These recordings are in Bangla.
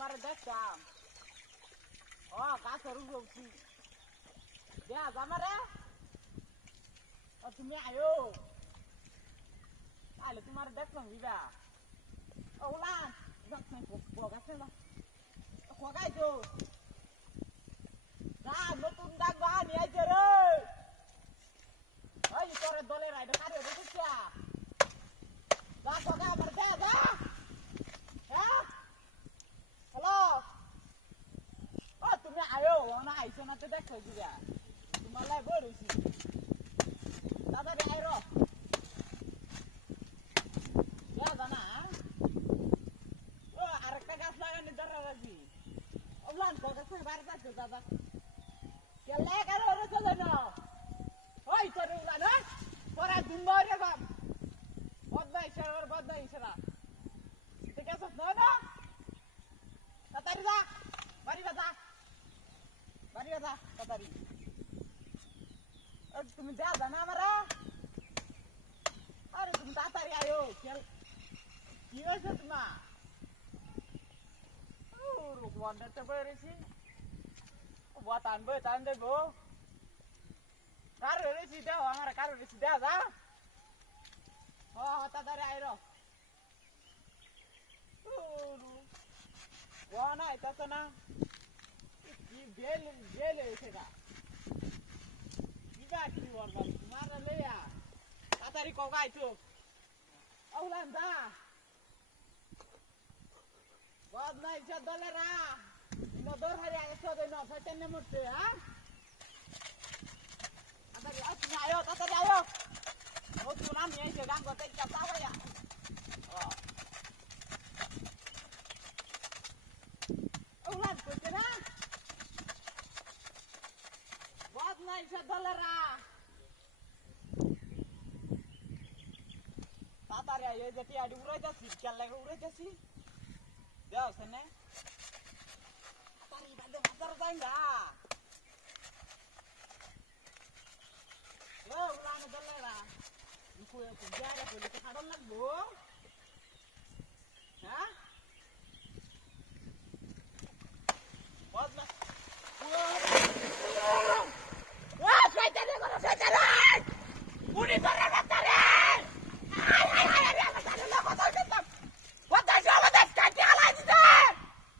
তোমার দেখতাম ও গাছের উঠছি দেয়া আমারে ও তুমি আয়ো তাহলে তোমার দেখলাম বিবা ও উলান গাছে না খোগাইছো না নতুন ডাক বা নিয়ে আইছে রে ওই তোর দলে রাইডে কারে বসেছিস যা খোগা আমার যা যা হ্যাঁ হ্যালো ও তুমি আয়ো না আইছো না তো দেখো দিবা তোমার লাই বড়ছি দাদা রে আইরো যা জানা ও আরেকটা গাছ লাগানি দরকার আছে ওলান খোগা কই বাইরে যাচ্ছে দাদা কেলে কারো রে চলে না ওই তোর উলান ওই পরে দুম্বারে বাপ বদলাই সেরা ঠিক আছে না তাড়াতাড়ি যা বাড়ি যা তাড়াতাড়ি তুমি যা জানা আমারা আরে তুমি তাড়াতাড়ি আয়ো কি হয়েছে তোমার ওয়ান্ডারটা বেড়েছি টান দেবো কারো রেছি দাও আমার কারো রেছি দেওয়া যা ও তাড়াতাড়ি আইরো ও না এটা তো না কি বেল সেটা কিবা কি বলবা তোমার লেয়া তাড়াতাড়ি কোগাই তো ওলান যা বদ নাই সে দলেরা নদর হারি আইছো দেন ফেটেনে মরতে হ্যাঁ তাড়াতাড়ি আয়ো তাড়াতাড়ি আয়ো ও তো না নিয়ে যে গান করতে চাও ভাইয়া ওলান কইতে না বদ নাই সে দলেরা তাড়াতাড়ি আয়ো যেটি আডি উড়াই যাচ্ছি কেন লাগে উড়াই যাচ্ছি দেও সেনে তাড়াতাড়ি বাদে বাজার যাই না ও উড়ানো দলেরা ইকুয়ে কুজারে কইলে তো খাড়ন লাগবো হ্যাঁ বদ না ও শয়তানে করো শয়তানে উনি ধরে না তারে আরে আমার সাথে না কথা বলতাম কথা জবাব কাটে আলাই দিতে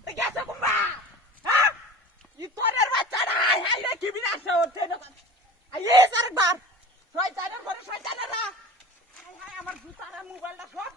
তে গেছে কুম্বা হ্যাঁ ই তোরের বাচ্চারা হাই রে কি বিনাশ হচ্ছে না আইস আরেকবার শয়তানের ঘরে শয়তানেরা হাই আমার জুতার মোবাইলটা সব